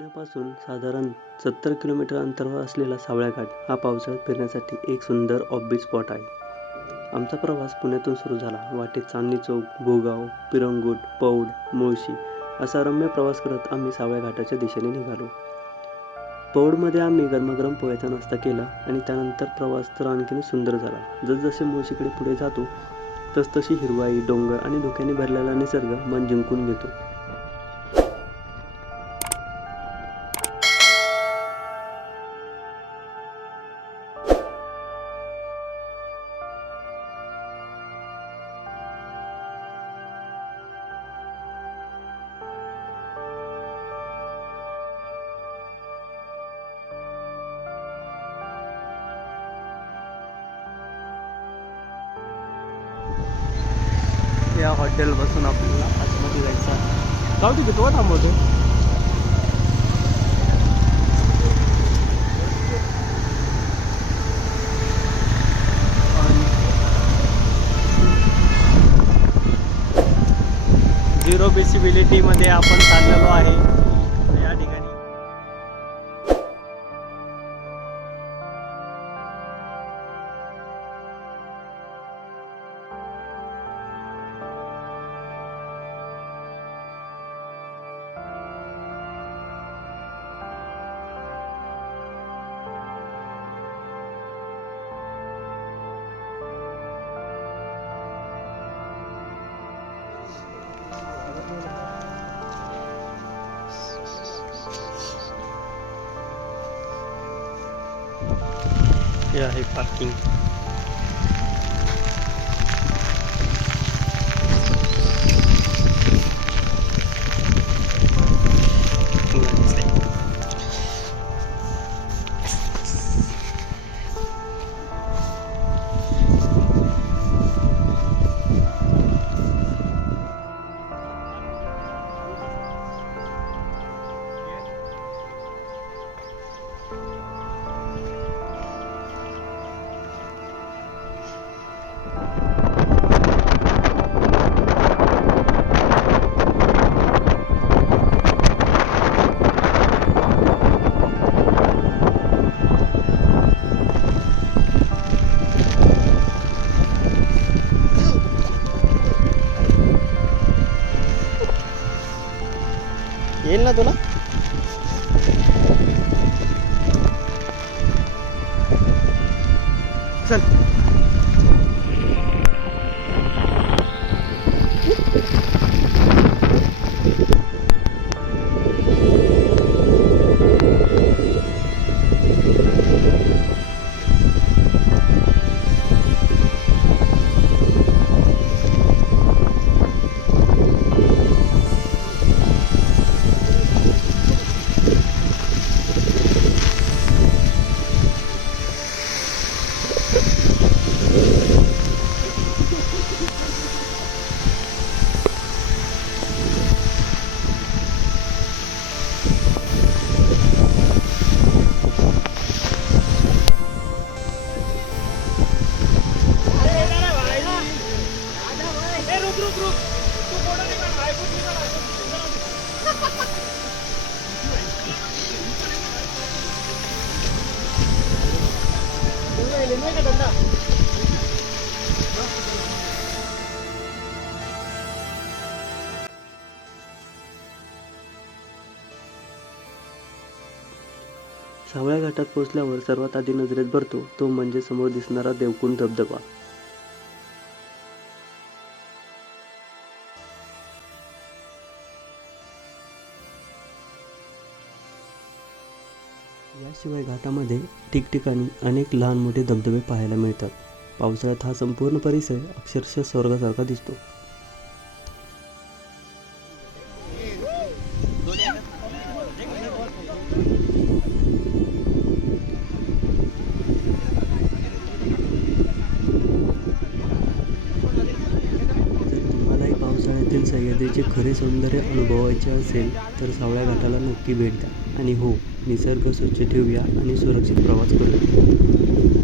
पुण्यापासून साधारण 70 किलोमीटर अंतरावर असलेला सावळ्या घाट हा पावसाळ्यात फिरण्यासाठी एक सुंदर ऑफबीट स्पॉट आहे. आमचा प्रवास पुण्यातून सुरू झाला. वाटेत चांदणी चौक, भोगाव, पिरंगुट, पौड, मुळशी असा रम्य प्रवास करत आम्ही सावळ्या घाटाच्या दिशेने निघालो. पौडमध्ये आम्ही गरमागरम पोह्याचा नाश्ता केला आणि त्यानंतर प्रवास तर आणखीन सुंदर झाला. जसजसे मुळशीकडे पुढे जातो तसतशी हिरवाई, डोंगर आणि धुक्याने भरलेला निसर्ग मन जिंकून घेतो. या हॉटेल बसून आपल्याला आतमध्ये जायचं आहे. जाऊ तिथे तो थांबवतो. झिरो विजिबिलिटी मध्ये आपण चाललेलो आहे या ठिकाणी. हे आहे पार्किंग. येईल ना तुला? चल. सावळ्या घाटात पोहोचल्यावर सर्वात आधी नजरेत भरतो तो म्हणजे समोर दिसणारा देवकुंड धबधबा. याशिवाय घाटामध्ये ठिकठिकाणी अनेक लहान मोठे धबधबे पाहायला मिळतात. पावसाळ्यात हा संपूर्ण परिसर अक्षरशः स्वर्गासारखा दिसतो. पावसाळ्यातील सह्याद्रीचे खरे सौंदर्य अनुभवायचे असेल तर सावळ्या घाटाला नक्की भेट द्या. आणि हो, निसर्ग स्वच्छ ठेवूया आणि सुरक्षित प्रवास करूया.